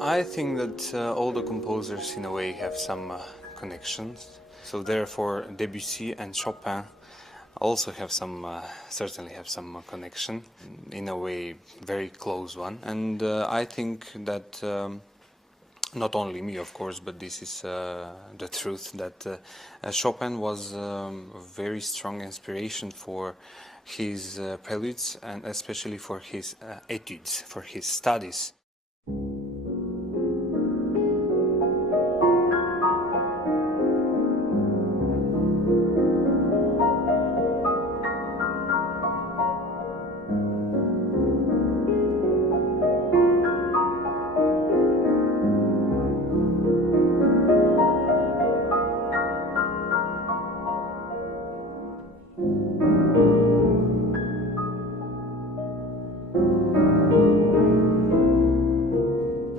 I think that all the composers in a way have some connections. So therefore Debussy and Chopin also have some, certainly have some connection, in a way very close one. And I think that not only me, of course, but this is the truth, that Chopin was a very strong inspiration for his preludes and especially for his etudes, for his studies.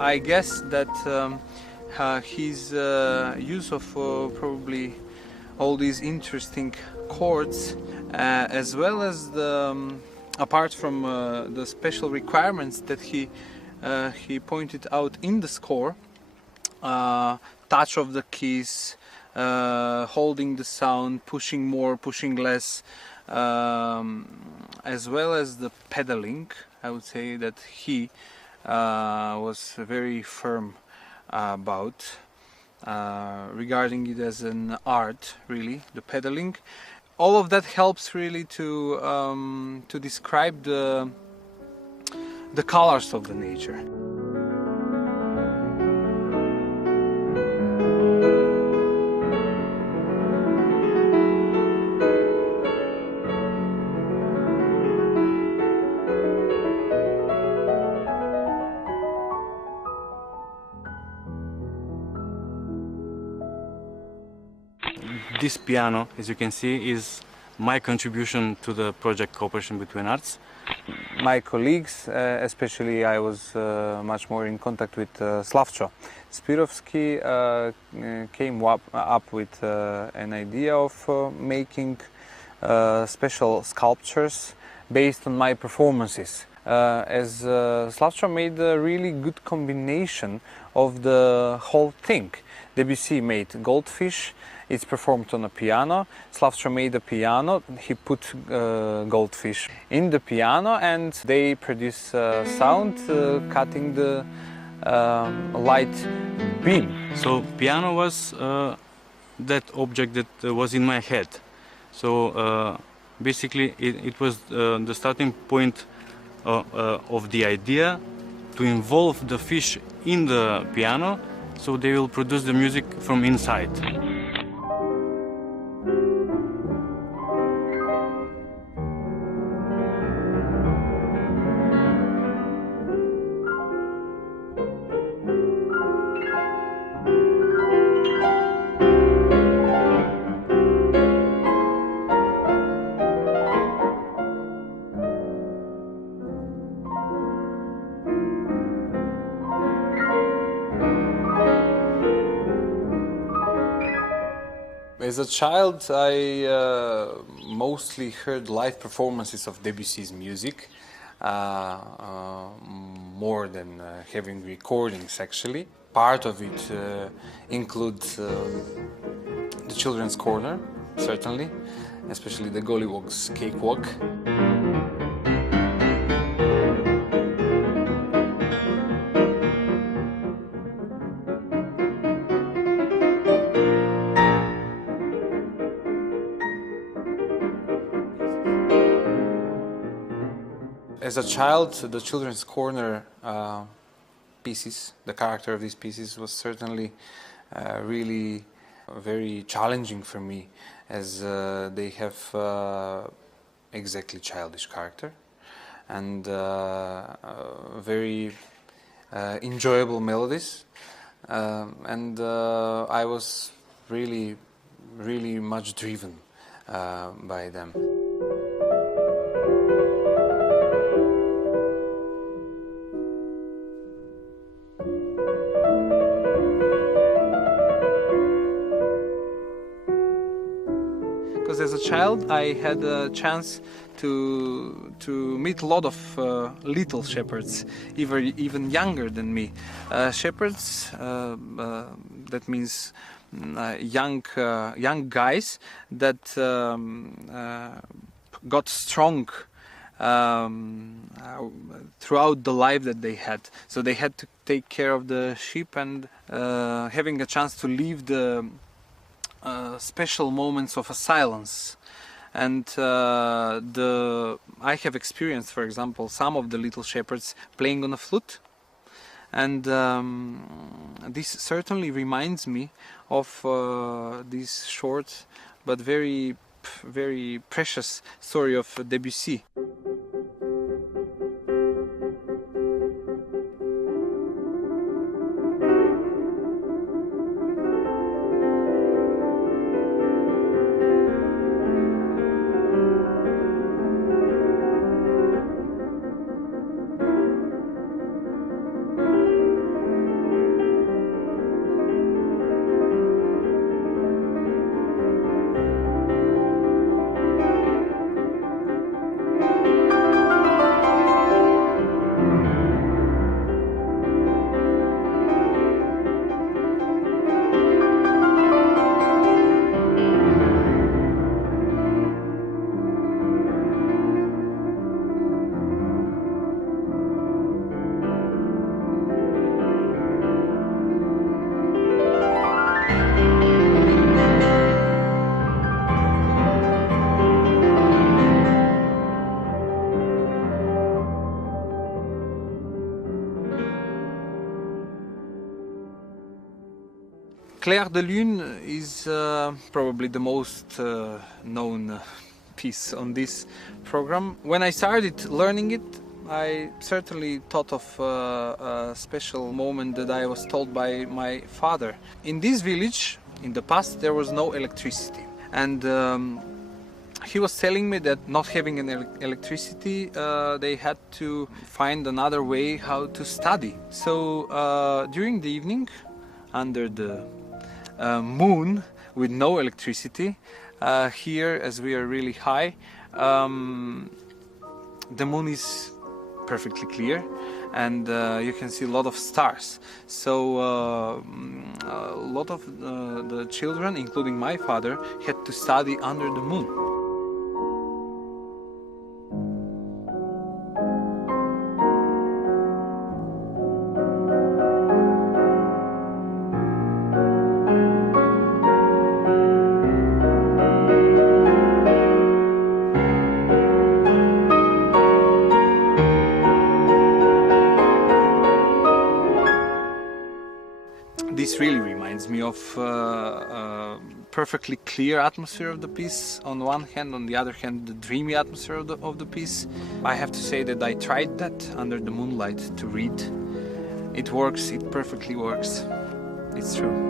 I guess that his use of probably all these interesting chords, as well as the, apart from the special requirements that he pointed out in the score, touch of the keys, holding the sound, pushing more, pushing less, as well as the pedaling, I would say that he was very firm about regarding it as an art, really, the pedaling. All of that helps really to describe the colors of the nature. This piano, as you can see, is my contribution to the project Cooperation Between Arts. My colleagues, especially I was much more in contact with Slavcho. Spirovsky came up with an idea of making special sculptures based on my performances. As Slavcho made a really good combination of the whole thing. Debussy made goldfish. It's performed on a piano. Slavcho made a piano. He put goldfish in the piano, and they produce sound cutting the light beam. So piano was that object that was in my head. So basically it was the starting point of the idea to involve the fish in the piano, so they will produce the music from inside. As a child, I mostly heard live performances of Debussy's music, more than having recordings actually. Part of it includes the Children's Corner, certainly, especially the Gollywog's Cakewalk. As a child, the Children's Corner pieces, the character of these pieces was certainly really very challenging for me, as they have exactly childish character and very enjoyable melodies. and I was really much driven by them. Because as a child I had a chance to meet a lot of little shepherds, even younger than me. Shepherds, that means young guys that got strong throughout the life that they had. So they had to take care of the sheep, and having a chance to live the special moments of a silence. And I have experienced, for example, some of the little shepherds playing on a flute, and this certainly reminds me of this short but very precious story of Debussy. Clair de Lune is probably the most known piece on this program. When I started learning it, I certainly thought of a special moment that I was told by my father. In this village, in the past, there was no electricity, and he was telling me that not having an electricity, they had to find another way how to study. So during the evening, under the moon with no electricity, here, as we are really high, the moon is perfectly clear, and you can see a lot of stars. So a lot of the children, including my father, had to study under the moon. This really reminds me of perfectly clear atmosphere of the piece on one hand, on the other hand the dreamy atmosphere of the piece. I have to say that I tried that under the moonlight to read. It works, it perfectly works. It's true.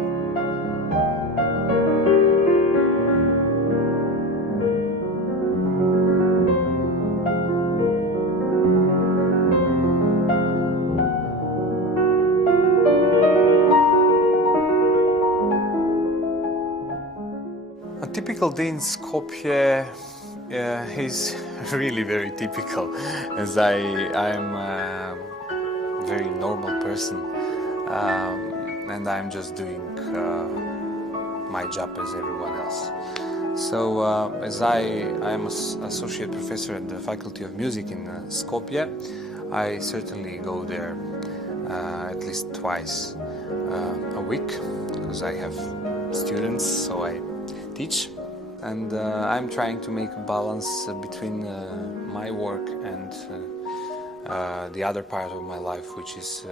A typical day in Skopje is really very typical, as I am a very normal person, and I'm just doing my job as everyone else. So as I am an associate professor at the Faculty of Music in Skopje, I certainly go there at least twice a week, because I have students, so I teach, and I'm trying to make a balance between my work and the other part of my life, which is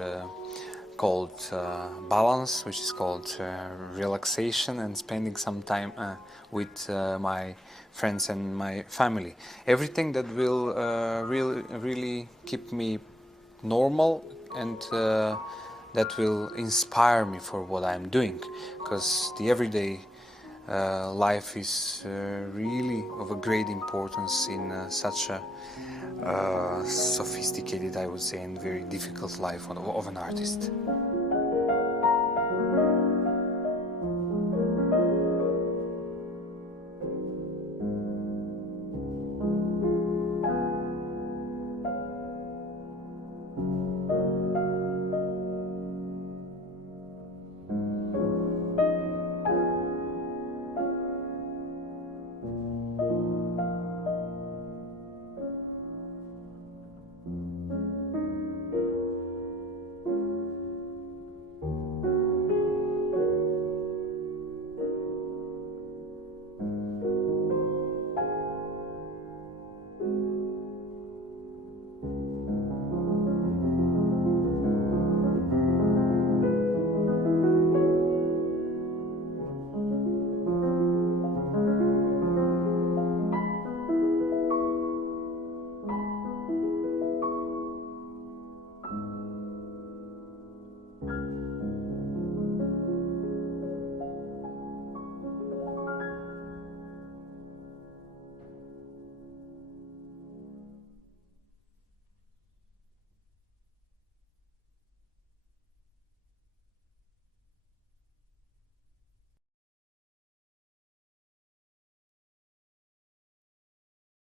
called balance, which is called relaxation and spending some time with my friends and my family. Everything that will really keep me normal and that will inspire me for what I'm doing, because the everyday life is really of a great importance in such a sophisticated, I would say, and very difficult life of an artist.